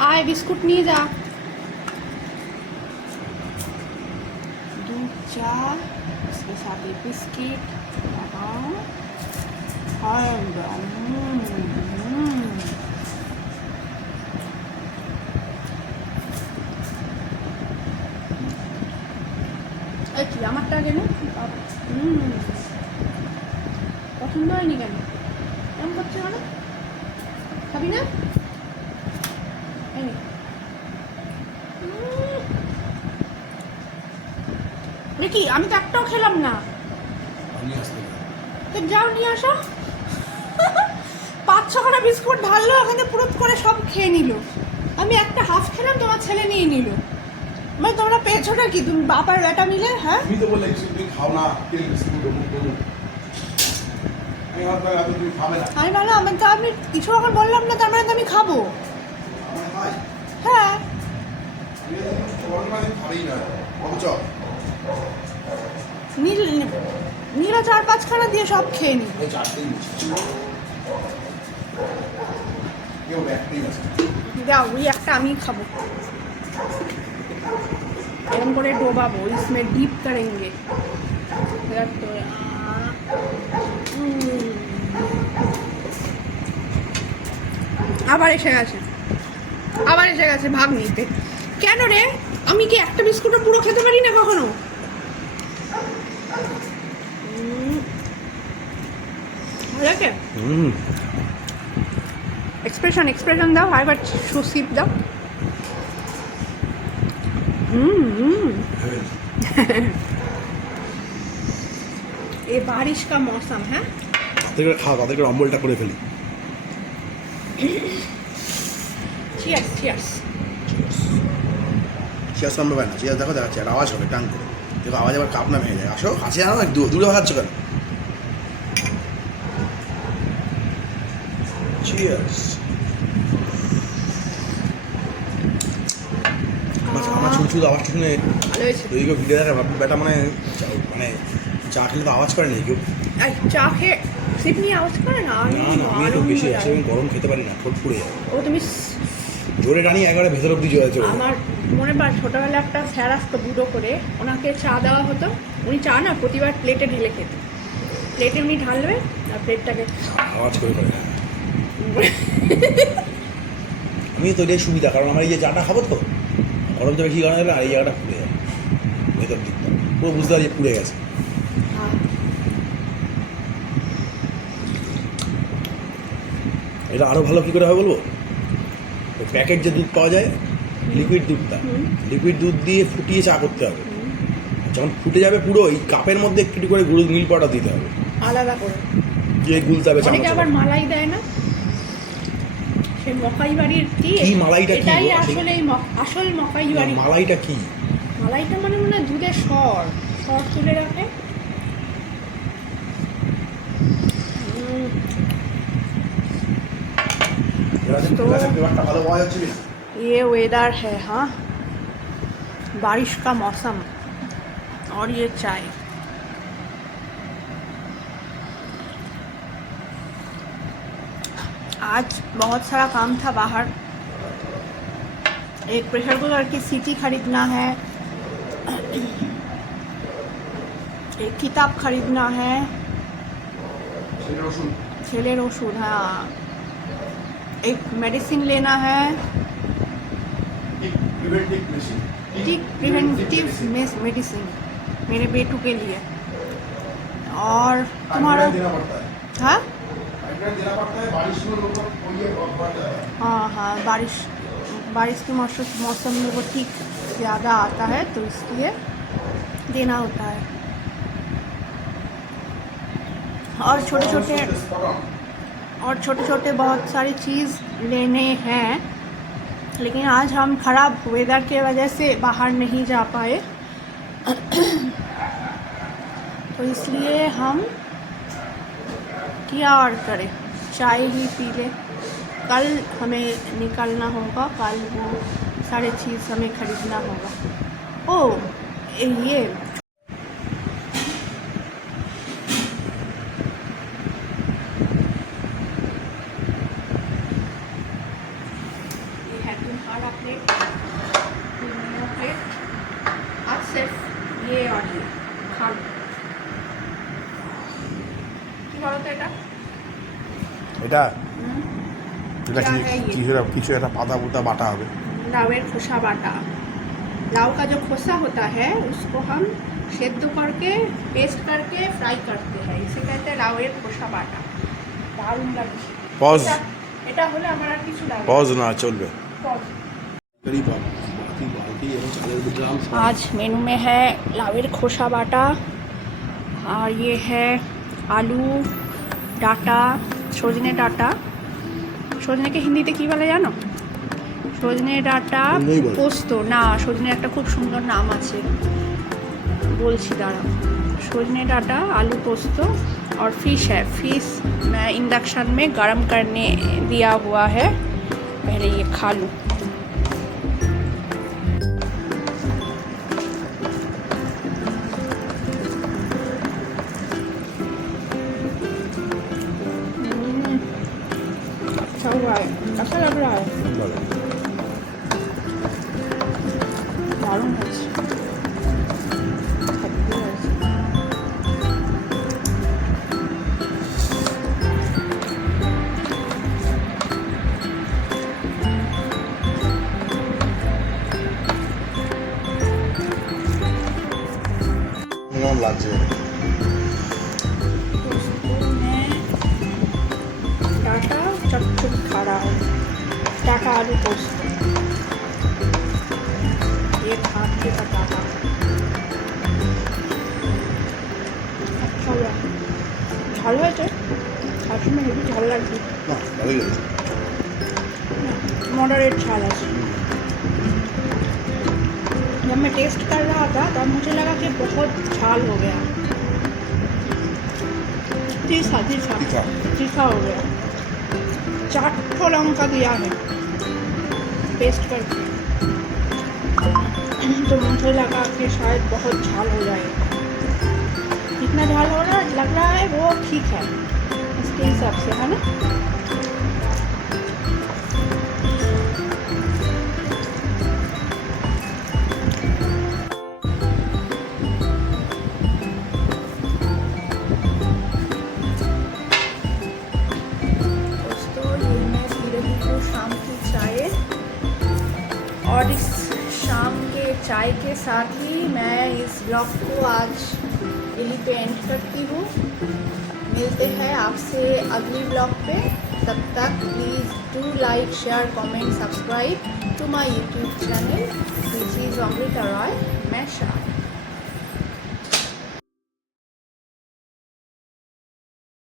आए बिस्कुट नहीं जा दूध चाय इसके साथ एक बिस्किट আমারটা কেন পছন্দ হয়নি কেন এমন করছে কেন খাবি না কি আমি তো একটাও খেলাম না তো যাও নিয়ে আসো 5-6খানা বিস্কুট ঢাললো ওখানে পুরো করে সব খেয়ে নিল আমি একটা হাফ খেলাম তোমার ছেলে নিয়ে নিল মানে তোমরা পেয়েছোটা কি তুমি বাবার বেটা মিলে হ্যাঁ তুমি তো বললে তুমি খাও না তেল বিস্কুট আমি ভালো আমি তো আপনি কিছু এখন বললাম না তার মানে তো আমি খাবো হ্যাঁ নীলা 4-5খানা দিয়ে সব খেয়ে নি যাও ওই একটা আমি খাবো এরকম করে ডোবাবো इसमें डीप करेंगे আবার এসে গেছে ভাগ নিতে কেন রে আমি কি একটা বিস্কুটও পুরো খেতে পারি না কখনো एक्सप्रेशन दाओ आएगा सुसिप दाओ ये बारिश का मौसम है খাওয়া তাদেরকে অম্বলটা করে ফেলি চিয়ার্স চিয়ার্স চিয়ার্স আমরা পাই না চিয়ার্স দেখো দেখাচ্ছে একটা আওয়াজ হবে টাং করে দেখো আওয়াজ আবার কাপ না ভেঙে যায় আসো কাছে আনো দূরে ভাগাচ্ছ কেন চিয়ার্স আমার ছোট ছোট আওয়াজটা শুনে ভালো হয়েছে ওইগুলো ভিডিও দেখা ব্যাটা মানে চা খেলে তো আওয়াজ করে না কেউ চা খেয়ে সিপ নিয়ে আওয়াজ করে না না আমি তো বেশি আছে আমি গরম খেতে পারি না ঠোঁট পুড়ে যায় ও তুমি জোরে টানি একবারে ভেতর অব্দি জল চলে আমার মনে পড়ে ছোটবেলা একটা স্যার আসতো বুড়ো করে ওনাকে চা দেওয়া হতো উনি চা না প্রতিবার প্লেটে ঢেলে খেত প্লেটে উনি ঢালবে আর প্লেটটাকে আওয়াজ করে করে আমি তো এটাই সুবিধা কারণ আমার এই যে চাটা খাবো তো গরম তো বেশি গরম হলে আর এই জায়গাটা পুড়ে যায় ভেতর দিকটা পুরো বুঝতে পারি পুড়ে গেছে এটা আরও ভালো কী করে হয় বলবো প্যাকেট যে দুধ পাওয়া যায় লিকুইড দুধটা লিকুইড দুধ দিয়ে ফুটিয়ে চা করতে হবে যখন ফুটে যাবে পুরো এই কাপের মধ্যে একটু করে গুঁড়ো মিল পাউডার দিতে হবে আলাদা করে যে গুলতে হবে অনেকে আবার মালাই দেয় না সেই মকাই বাড়ির কি মালাইটা কি এটাই আসলে আসল মকাই বাড়ি মালাইটা কি মালাইটা মানে মনে হয় দুধের সর তুলে রাখে तो ये वेदर है हाँ बारिश का मौसम और ये चाय आज बहुत सारा काम था बाहर एक प्रेशर कुकर की सीटी खरीदना है एक किताब खरीदना है छेले ओषुध हाँ एक मेडिसिन लेना है प्रिवेंटिव मेडिसिन मेरे बेटू के लिए और तुम्हारा हाँ हाँ बारिश के मौसम में वो ठीक ज़्यादा आता है तो इसलिए देना होता है और छोटे छोटे बहुत सारी चीज़ लेने हैं लेकिन आज हम ख़राब वेदर के वजह से बाहर नहीं जा पाए तो इसलिए हम क्या और करें चाय ही पी ले कल हमें निकलना होगा कल वो सारी चीज़ हमें ख़रीदना होगा ओ ये वाला प्लेट, प्रीमियम प्लेट, आज सिर्फ ये और ये खा लो। কি বলো তো এটা? এটা হুম, এটা क्या কি है ये? কিছু একটা পাতা পুতা বাটা হবে। लावेर खोसा बाटा। लाव का जो खोसा होता है उसको हम सेদ্ধ करके पेस्ट करके फ्राई करते हैं, इसे कहते हैं लावेर खोसा बाटा। दारुण লাগে। পজ এটা হলে আমার আর কিছু লাগে না। পজ না চলবে। পজ। ড্রাম आज मेनू में है लावेर खोसा बाटा और ये है आलू डाटा, সজনে ডাটা। সজনেকে হিন্দিতে কী বলে জানো? সজনে ডাটা সজনেই বলে। পোস্ত না, সজনের একটা খুব সুন্দর নাম আছে, বলছি দাঁড়াও। সজনে डाटा, आलू पोस्त और फिश है। फिश मैं इंडक्शन में गरम करने दिया हुआ है, पहले ये खा लूँ। अच्छा हुआ है, कैसा लग रहा है? दारुण है। কেমন লাগছে? डाटा चटचट खा रहा है, डाटा आलू पोस्त, ये खाते का डाटा अच्छा हुआ। ঝাল হয়েছে, খাওয়ার সময় হেবি ঝাল লাগছে, না ভালোই লেগেছে। मॉडरेट ঝাল আছে। जब मैं टेस्ट कर रहा था तब मुझे लगा कि बहुत झाल हो गया, तीखा तीखा तीखा। तीखा हो गया। 4 ठो लौंगा दिया है पेस्ट करके, तो मुझे लगा कि शायद बहुत झाल हो जाएगा। जितना झाल हो रहा लग रहा है वो ठीक है इसके हिसाब से, है ना? दोस्तों ये मैं पी रही हूँ शाम की चाय, और इस शाम के चाय के साथ ही मैं इस ब्लॉग को आज यहीं पे एंड करती हूँ। मिलते हैं आपसे अगली ब्लॉग पे, तब तक please do like share comment subscribe to my YouTube channel which is Amrita Roy. मैं शाह।